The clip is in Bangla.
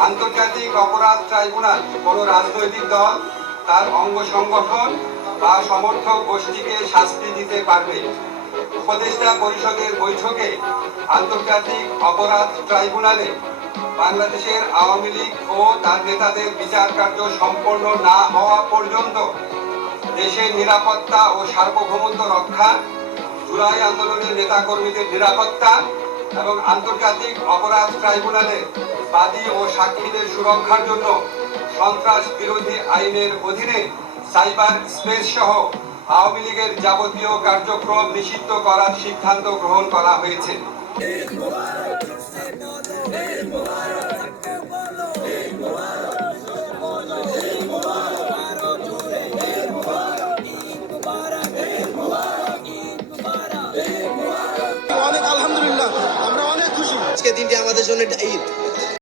আন্তর্জাতিক অপরাধ ট্রাইব্যুনাল কোন রাজনৈতিক দল, তার অঙ্গ সংগঠন বা সমর্থক গোষ্ঠীকে শাস্তি দিতে পারবে। উপদেষ্টা পরিষদের বৈঠকে আন্তর্জাতিক অপরাধ ট্রাইব্যুনালে বাংলাদেশের আওয়ামী লীগ ও তার নেতাদের বিচার কার্য সম্পন্ন না হওয়া পর্যন্ত দেশের নিরাপত্তা ও সার্বভৌমত্ব রক্ষা, জুলাই আন্দোলনের নেতাকর্মীদের নিরাপত্তা এবং আন্তর্জাতিক অপরাধ ট্রাইব্যুনালের বাদী ও সাক্ষীদের সুরক্ষার জন্য সন্ত্রাস বিরোধী আইনের অধীনে সাইবার স্পেস সহ আওয়ামী লীগের যাবতীয় কার্যক্রম নিষিদ্ধ করার সিদ্ধান্ত গ্রহণ করা হয়েছে। অনেক আলহামদুলিল্লাহ, আমরা অনেক খুশি। আজকে দিনটি আমাদের জন্য ঈদ।